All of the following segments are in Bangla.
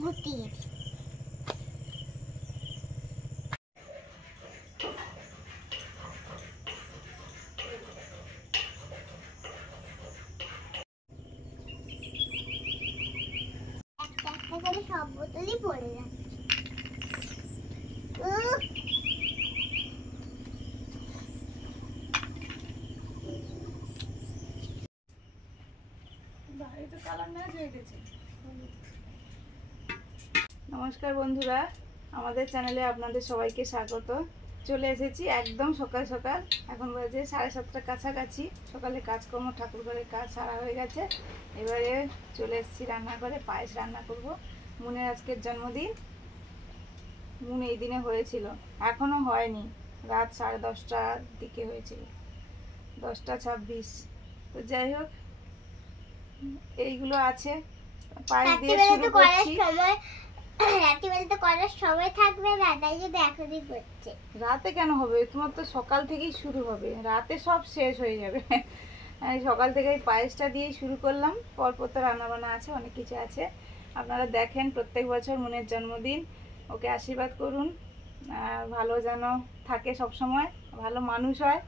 ভূতির। একটা একটা করে সব বোতলই পড়ে যাচ্ছে। নমস্কার বন্ধুরা, আমাদের চ্যানেলে আপনাদের সবাইকে স্বাগত। চলে এসেছি একদম সকাল সকাল, এখন বাজে 7:30 কাছাকাছি। সকালে কাজকর্ম ঠাকুর ঘরের কাজ সারা হয়ে গেছে। এবারে চলে এসেছি রান্নাঘরে, পায়েস রান্না করব। মুনের আজকের জন্মদিন। মুন এই দিনে হয়েছিল, এখনো হয়নি, রাত 10:30টার দিকে হয়েছিল, 10:26। তো যাই হোক, এইগুলো আছে, পায়েস দিয়ে শুরু করছি। করার সময় থাকবে না, তাই যদি এখনই করছে। রাতে কেন হবে? তোমার তো সকাল থেকেই শুরু হবে, রাতে সব শেষ হয়ে যাবে। সকাল থেকেই পায়েসটা দিয়েই শুরু করলাম। পরপর তো রান্নাবান্না আছে, অনেক কিছু আছে। আপনারা দেখেন, প্রত্যেক বছর মনের জন্মদিন, ওকে আশীর্বাদ করুন, ভালো যেন থাকে, সব সময় ভালো মানুষ হয়।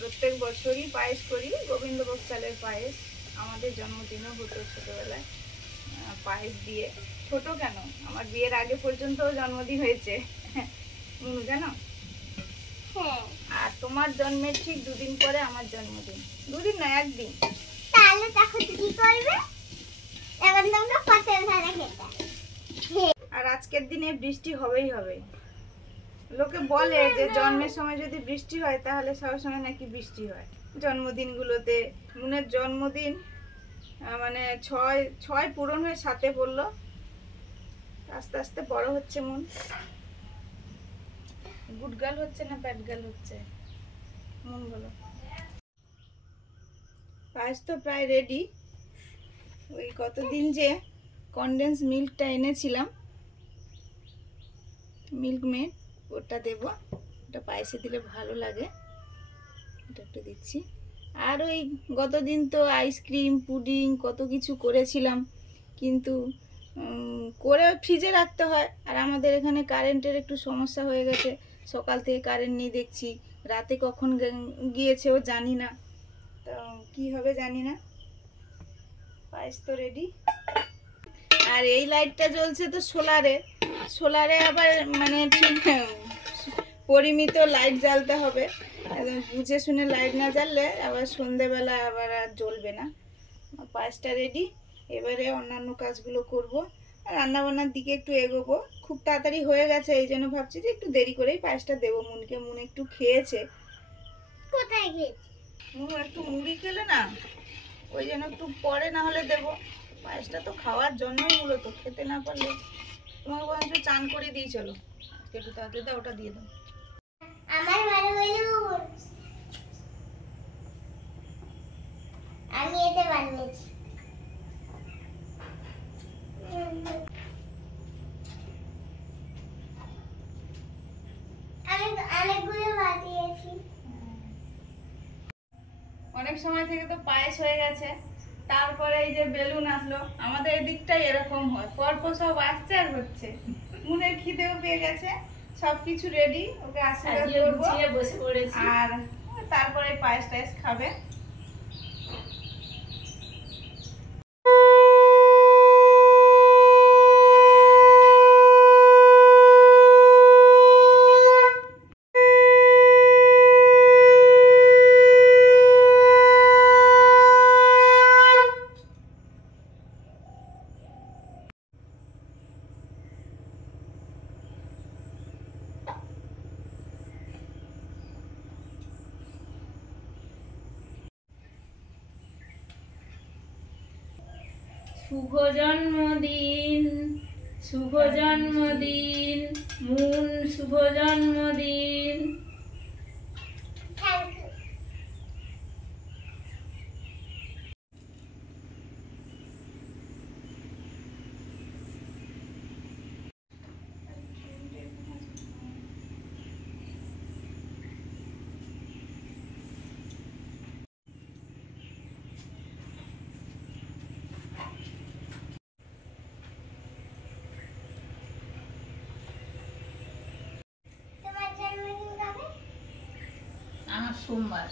প্রত্যেক বছরই পায়েস করি, গোবিন্দভোগ চালের পায়েস। আমাদের জন্মদিনও হতো ছোটবেলায় পায়েস দিয়ে। ছোট কেন, আমার বিয়ের আগে পর্যন্ত জন্মদিন হয়েছে জানো। আর তোমার জন্মের ঠিক 2 দিন পরে আমার জন্মদিন। 2 দিন না, 1 দিন। তাহলে তখন কি করবে? এখন তোমরা পাতের ধারে খেতে। আর আজকের দিনে বৃষ্টি হবেই হবে। লোকে বলে যে জন্মের সময় যদি বৃষ্টি হয় তাহলে সব সময় নাকি বৃষ্টি হয় জন্মদিনগুলোতে। মুনের জন্মদিন মানে 6 পূরণ হয়ে 7-এ পড়লো। আস্তে আস্তে বড় হচ্ছে মুন। গুড গার্ল হচ্ছে না ব্যাড গার্ল হচ্ছে মুন, বলো। পায়েস তো প্রায় রেডি। ওই কতদিন যে কনডেন্স মিল্কটা এনেছিলাম, মিল্ক মেড, ওটা দেবো। ওটা পায়েসে দিলে ভালো লাগে, এটা একটু দিচ্ছি। আর ওই গতদিন তো আইসক্রিম, পুডিং, কত কিছু করেছিলাম, কিন্তু করে ফ্রিজে রাখতে হয়। আর আমাদের এখানে কারেন্টের একটু সমস্যা হয়ে গেছে, সকাল থেকে কারেন্ট নেই দেখছি, রাতে কখন গিয়েছেও জানি না, তো কী হবে জানি না। পায়েস তো রেডি। আর এই লাইটটা জ্বলছে তো সোলারে আবার মানে ঠিক পরিমিত লাইট জ্বালতে হবে, একদম বুঝে শুনে লাইট না জ্বাললে আবার সন্ধেবেলা আবার আর জ্বলবে না। পায়েসটা রেডি, এবারে অন্যান্য কাজগুলো করব। রান্নাবান্নার দিকে একটু এগোবো, খুব তাড়াতাড়ি হয়ে গেছে, এই জন্য ভাবছি যে একটু দেরি করেই পায়েসটা দেবো মুনকে। মুন একটু খেয়েছে। কোথায় খেয়েছে? মুন একটু মুড়ি খেলে না, ওই জন্য একটু পরে না হলে দেবো। পায়েসটা তো খাওয়ার জন্যই মূলত, খেতে না পারলে। তোমাকে বরঞ্চ চান করে দিই, চলো একটু তাড়াতাড়ি দাও, ওটা দিয়ে দাও। আমার ভালো হইলো, আমি এতে বানিয়েছি। আমি অনেকগুলো বানিয়েছি। অনেক সময় থেকে তো পায়েস হয়ে গেছে, তারপরে এই যে বেলুন আসলো। আমাদের এদিকটাই এরকম হয়, পরপর সব আসছে আর হচ্ছে। মুনের খিদেও পেয়ে গেছে, সবকিছু রেডি, ওকে আশীর্বাদ করবো। আর তারপরে পায়েস টায়েস খাবে। শুভ জন্মদিন, শুভ জন্মদিন মুন, শুভ জন্মদিন। সোমবার।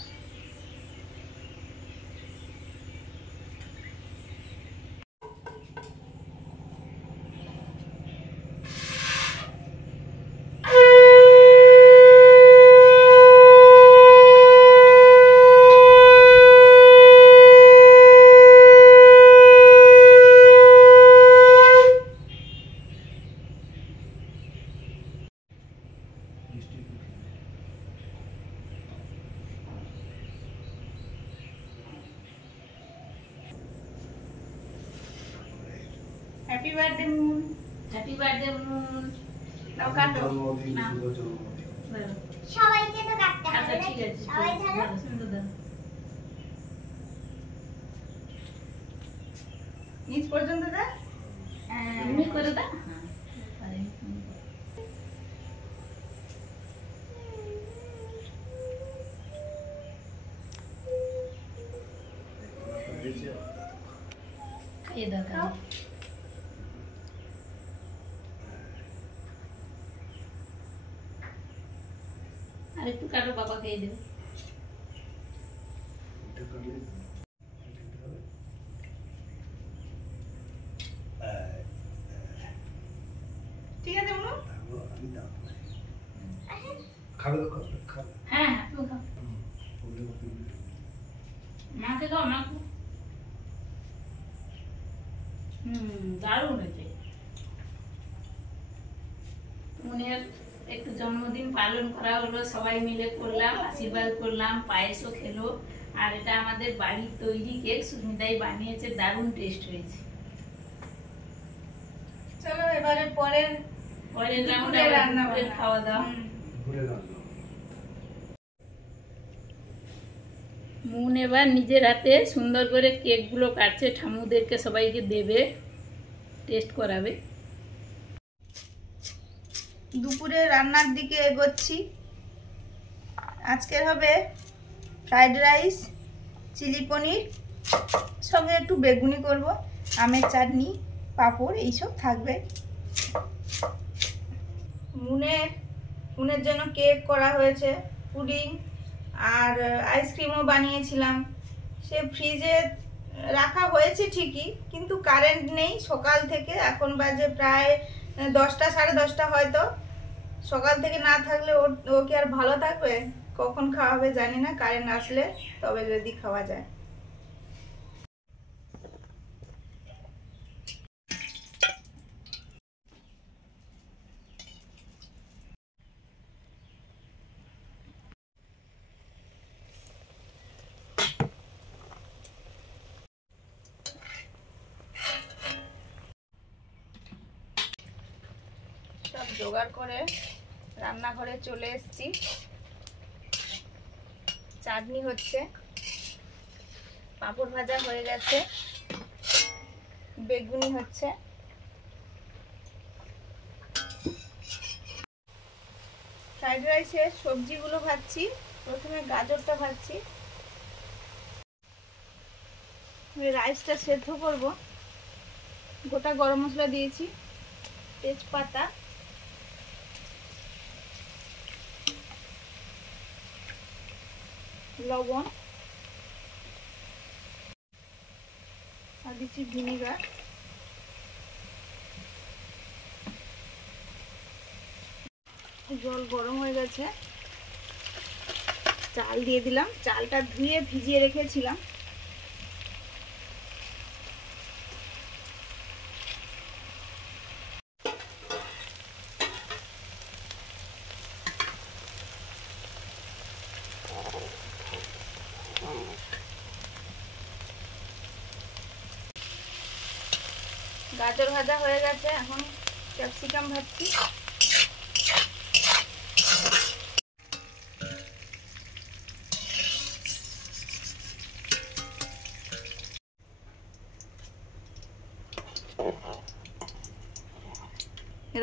Happy birthday Moon. Happy birthday Moon. নাও কাটো। জন্মদিন, না। শুভ জন্মদিন। ধরো। সবাইকে তো কাটতে আচ্ছা হবে ঠিক নাকি? আছে, সবাই ধরো। সুন্দর ধরো। নিচ পর্যন্ত দে। তুমি করে দাও। হ্যাঁ, পারেনি তুমি করো। খাইয়ে দাও খাইয়ে। আর একটু কাটো, বাবা খেয়ে দেবে। এটা করলে এটা হবে। ঠিক আছে মুনু? তারপর আমি দাও। খাবে তো খাবে, খাবে। হ্যাঁ হ্যাঁ তুমি খাও। ওগুলো করতে হবে। মাকে খাও, মাকে। দারুণ হয়েছে। মুনের একটু জন্মদিন পালন করা হলো, সবাই মিলে করলাম, আশীর্বাদ করলাম, পায়েসও খেলো। আর এটা আমাদের বাড়ির তৈরি কেক, সুস্মিতাই বানিয়েছে, দারুণ টেস্ট হয়েছে। চলো এবারে পরের পরের রাউন্ডে দুপুরের রান্না দুপুরের বান্না। খাওয়া দাওয়া। দুপুরে রান্না। মুন এবার নিজের হাতে সুন্দর করে কেকগুলো কাটছে, ঠাম্মুদেরকে সবাইকে দেবে, টেস্ট করাবে। দুপুরে রান্নার দিকে এগোচ্ছি। আজকের হবে ফ্রাইড রাইস, চিলি পনির, সঙ্গে একটু বেগুনি করব, আমের চাটনি, পাঁপড় এইসব থাকবে। মুনের জন্য কেক করা হয়েছে, পুডিং আর আইসক্রিমও বানিয়েছিলাম। সে ফ্রিজে রাখা হয়েছে ঠিকই, কিন্তু কারেন্ট নেই সকাল থেকে। এখন বাজে প্রায় 10টা, 10:30 হয়তো। সকাল থেকে না থাকলে ও কি আর ভালো থাকবে? কখন খাওয়া হবে জানি না, কারেন্ট আসলে তবে যদি খাওয়া যায়। সব জোগাড় করে রান্নাঘরে চলে এসেছি। চাটনি হচ্ছে, পাঁপড় ভাজা হয়ে গেছে, বেগুনি হচ্ছে। ফ্রাইড রাইসের সবজিগুলো ভাজছি। প্রথমে গাজরটা ভাজছি, রাইসটা সেদ্ধ করব। গোটা গরম মশলা দিয়েছি, তেজপাতা, লবণ আর দিচ্ছি ভিনেগার। জল গরম হয়ে গেছে, চাল দিয়ে দিলাম। চালটা ধুয়ে ভিজিয়ে রেখেছিলাম। গাজর ভাজা হয়ে গেছে, এখন ক্যাপসিকাম ভাজছি।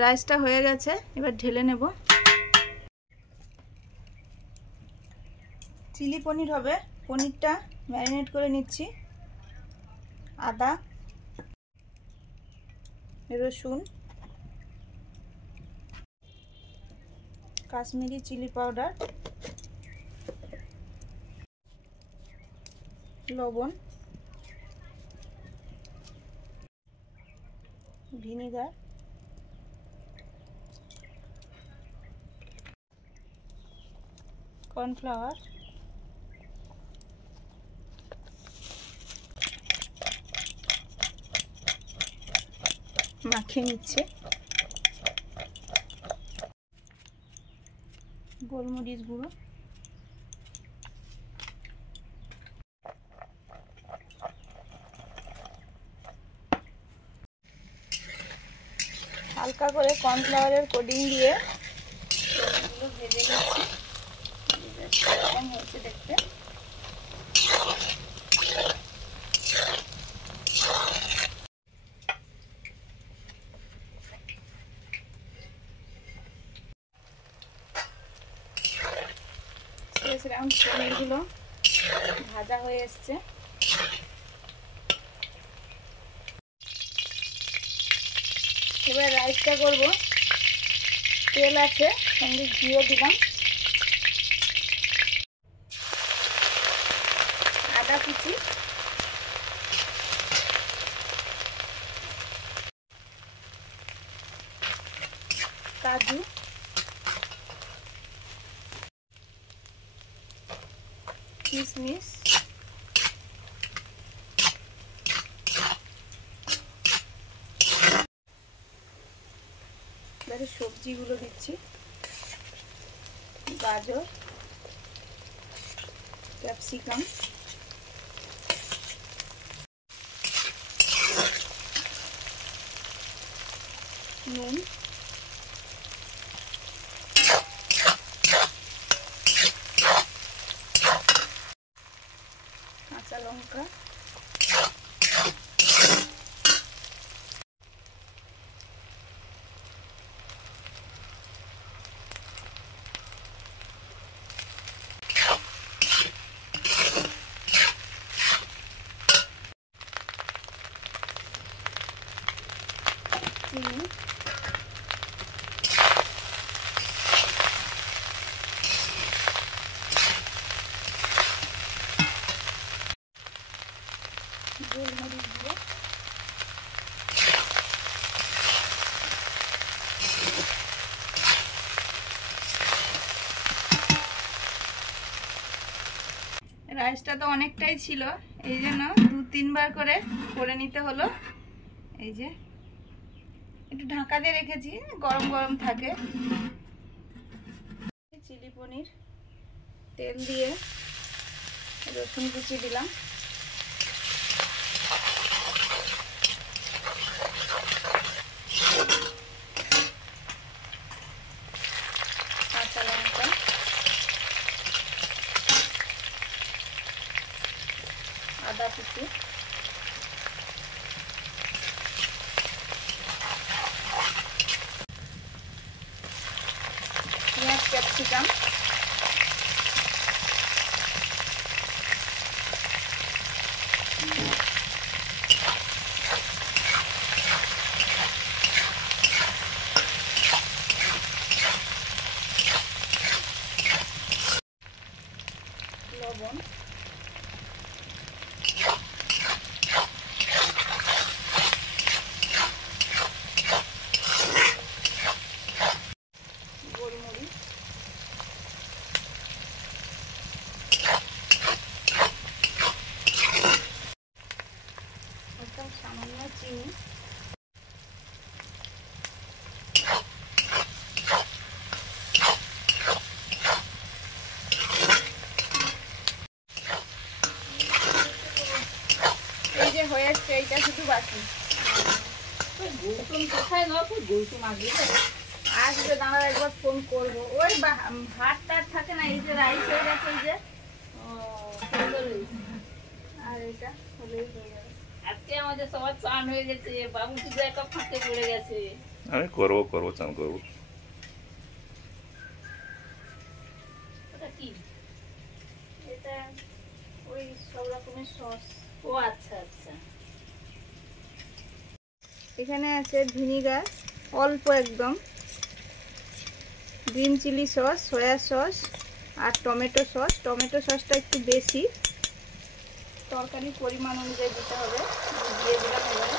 রাইসটা হয়ে গেছে, এবার ঢেলে নেব। চিলি পনির হবে, পনিরটা ম্যারিনেট করে নিচ্ছি। আদা, রসুন, কাশ্মীরি চিলি পাউডার, লবণ, ভিনিগার, কর্নফ্লাওয়ার, মাখিয়ে নিচ্ছে, গোলমরিচ গুঁড়ো, হালকা করে কর্নফ্লাওয়ারের কোটিং দিয়ে এগুলো ভেজে নিচ্ছি। এরকম হয়েছে দেখতে। শেষ রাউন্ড পনিরগুলো ভাজা হয়ে এসছে। এবার রাইসটা করব। তেল আছে, সঙ্গে ঘিও দিলাম, আদা কুচি, কাজু, কিশমিশ, এবারে সবজিগুলো দিচ্ছি। গাজর, ক্যাপসিকাম, নুন, কাঁচা লঙ্কা, চিনি, গোলমরিচ গুঁড়ো, রাইসটা তো অনেকটাই ছিল, এই জন্য 2-3 বার করে নিতে হলো। এই যে একটু ঢাকা দিয়ে রেখেছি, গরম গরম থাকে। চিলি পনির, তেল দিয়ে রসুন কুচি দিলাম, কাঁচা লঙ্কা, আদা কুচি, পেঁয়াজ, ক্যাপসিকাম, লবণ, গোলমরিচ, একদম সামান্য চিনি, এই যে হয়ে আসছে, এইটা শুধু বাকি। গৌতম কোথায় গো? গৌতম আসবে? আসবে, দাঁড়া একবার ফোন করবো। ওই ভাত টাট থাকে না, এই যে রাইস হয়ে গেছে, এই যে সুন্দর হয়েছে। আর এটা হলেই হয়ে যাবে। আজকে আমাদের সবার চান হয়ে গেছে, বাবু শুধু একটা ফাঁকে পড়ে গেছে। আমি করবো চান করবো। ওটা কি? এটা ওই সব রকমের সস। ও আচ্ছা আচ্ছা। এখানে আছে ভিনিগার অল্প একদম, green chilli sauce, soya sauce আর টমেটো সস। টমেটো সসটা একটু বেশি, তরকারির পরিমাণ অনুযায়ী দিতে হবে। দিয়ে দিলাম এবারে।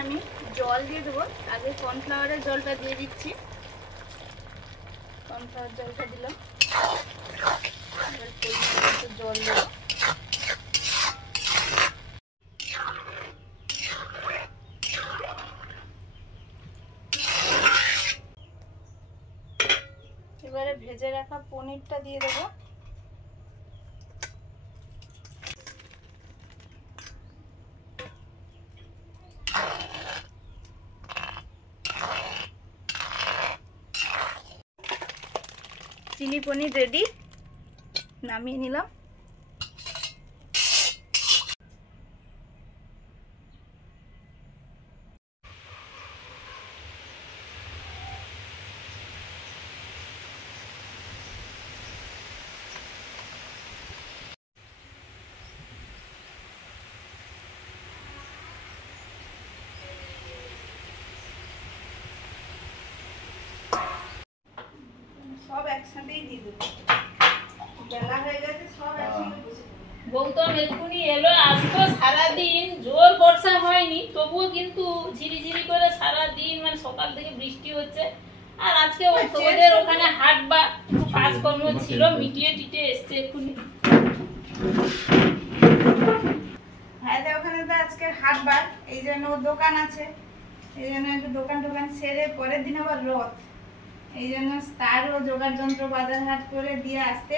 আমি জল দিয়ে দেবো। আগে কর্নফ্লাওয়ারের জলটা দিয়ে দিচ্ছি। কর্নফ্লাওয়ার জলটা দিলাম, এবার পরিমাণ মতো জল দেবো। এবারে ভেজে রাখা পনিরটা দিয়ে দেবো। চিলি পনির রেডি, নামিয়ে নিলাম। সব একসাথেই দিয়ে দেবো, বেলা হয়ে গেছে, সব একসঙ্গে বসে দেবো। গৌতম এক্ষুনি এলো, আজকে সারাদিন জোর বর্ষা হয়নি, তবুও কিন্তু ঝিরিঝিরি করে সারাদিন মানে সকাল থেকে বৃষ্টি হচ্ছে। আর আজকে ওদের ওখানে হাট বা কাজকর্ম ছিল, মিটিয়ে টিটে এসছে এক্ষুনি। হ্যাঁ, ওখানে তো আজকে হাটবার, এই জন্য ওর দোকান আছে, এই জন্য একটু দোকান টোকান সেরে পরের দিন আবার রথ, এই জন্য তারও জোগাড় যন্ত্র বাজার হাট করে দিয়ে আসতে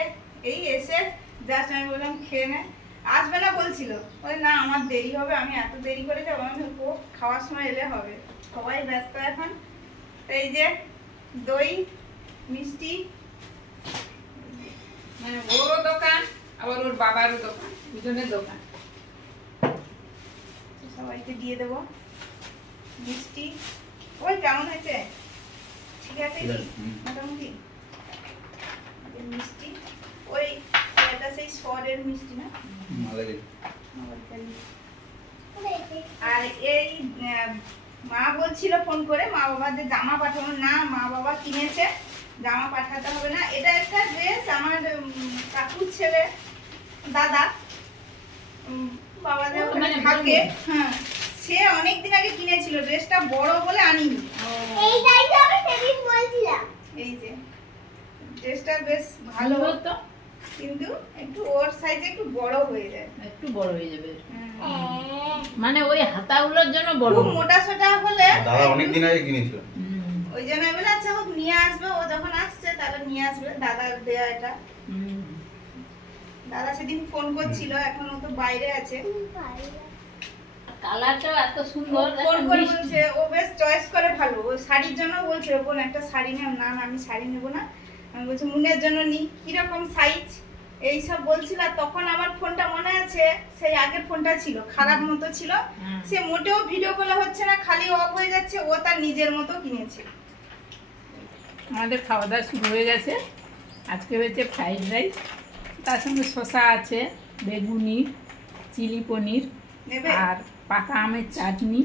এই এসে জাস্ট আমি বললাম খেয়ে নে। আসবে না বলছিল, বলে না আমার দেরি হবে, আমি এত দেরি করে যাবো, আমি ও খাওয়ার সময় এলে হবে। সবাই ব্যস্ত এখন। এই যে দই মিষ্টি, মানে ওরও দোকান আবার ওর বাবারও দোকান, দুজনের দোকান। সবাইকে দিয়ে দেবো মিষ্টি। ওই কেমন হয়েছে? ঠিক আছে মোটামুটি মিষ্টি। ওই এটা সেই সরের মিষ্টি না? আর এই মা বলছিল ফোন করে, মা বাবার যে জামা পাঠানো না, মা বাবা কিনেছে, জামা পাঠাতে হবে না। এটা একটা ড্রেস আমার কাকুর ছেলে দাদা বাবা যে ওখানে থাকে, হ্যাঁ, সে অনেকদিন আগে কিনেছিল, ড্রেসটা বড় বলে আনিনি। এইটাই তো আমি সেদিন বলছিলাম। এই যে ড্রেসটা বেশ ভালো হতো, কিন্তু একটু ওর সাইজে একটু বড় হয়ে যায়, একটু বড় হয়ে যাবে, মানে ওই হাতাগুলোর জন্য বড়। খুব মোটা সোটা হলে দাদা অনেকদিন আগে কিনেছিল, ওই জন্য আমি বলে আচ্ছা ও নিয়ে আসবে, ও যখন আসছে তাহলে নিয়ে আসবে। দাদা দেয়া এটা, দাদা সেদিন ফোন করছিল, এখন ও তো বাইরে আছে। কালারটাও এত সুন্দর, ফোন করে বলছে ও বেশ চয়েস করে ভালো, ও শাড়ির জন্য বলছে বোন একটা শাড়ি নেব। না না আমি শাড়ি নেবো না, আমি বলছি মুনের জন্য নি, কিরকম সাইজ এইসব বলছিল। আর তখন আমার ফোনটা মনে আছে, সেই আগের ফোনটা ছিল খারাপ মতো ছিল, সে মোটেও ভিডিও কলে হচ্ছে না, খালি অফ হয়ে যাচ্ছে। ও তার নিজের মতো কিনেছে। আমাদের খাওয়া দাওয়া শুরু হয়ে গেছে। আজকে হয়েছে ফ্রাইড রাইস, তার সঙ্গে শসা আছে, বেগুনি, চিলি পনির, নেবে? আর পাকা আমের চাটনি,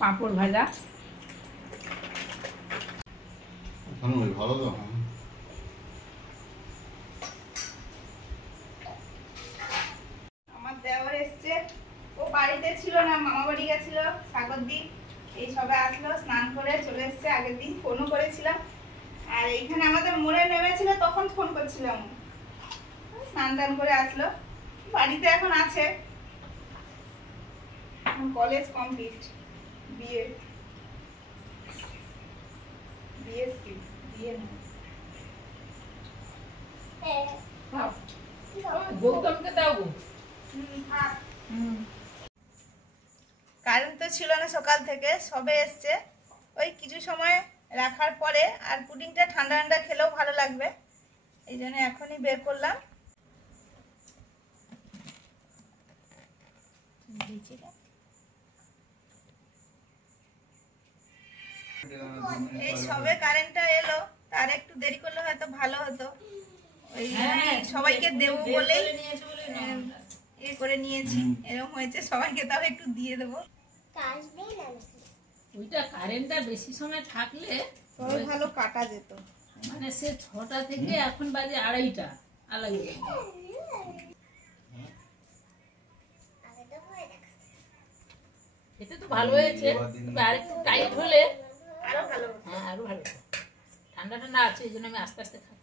পাঁপড় ভাজা। ভালো তো। আমার দেওর এসছে, ও বাড়িতে ছিল না, মামা বাড়ি গেছিল সাগরদ্বীপ, এই সবে আসলো, স্নান করে চলে এসছে। আগের দিন ফোনও করেছিলাম, আর এইখানে আমাদের মোড়ে নেমেছিল, তখন ফোন করছিলাম। স্নান টান করে আসলো, বাড়িতে এখন আছে। College complete, BA BSc BA না। গৌতমকে দাও গো। কারেন্ট তো ছিল না সকাল থেকে, সবে এসছে। ওই কিছু সময় রাখার পরে, আর পুডিংটা ঠান্ডা ঠান্ডা খেলেও ভালো লাগবে, এই জন্য এখনই বের করলাম। এই সবে কারেন্টটা এলো, তার একটু দেরি করলে হয়তো ভালো হতো। ওই সবাইকে দেবো বলেই এ করে নিয়েছি, এরকম হয়েছে। সবাইকে তাও একটু দিয়ে দেবো। আসবেই না নাকি? ওইটা কারেন্টটা বেশি সময় থাকলে তবে ভালো কাটা যেত। মানে সে 6টা থেকে এখন বাজে 2:30টা আলাদা। আগেটা ভয় দেখাচ্ছে। এটা তো ভালো হয়েছে, তবে আরেকটু টাইট হলে আরো ভালো। হ্যাঁ আরো ভালো। ঠান্ডা ঠান্ডা আছে, এই জন্য আমি আস্তে আস্তে খাচ্ছি।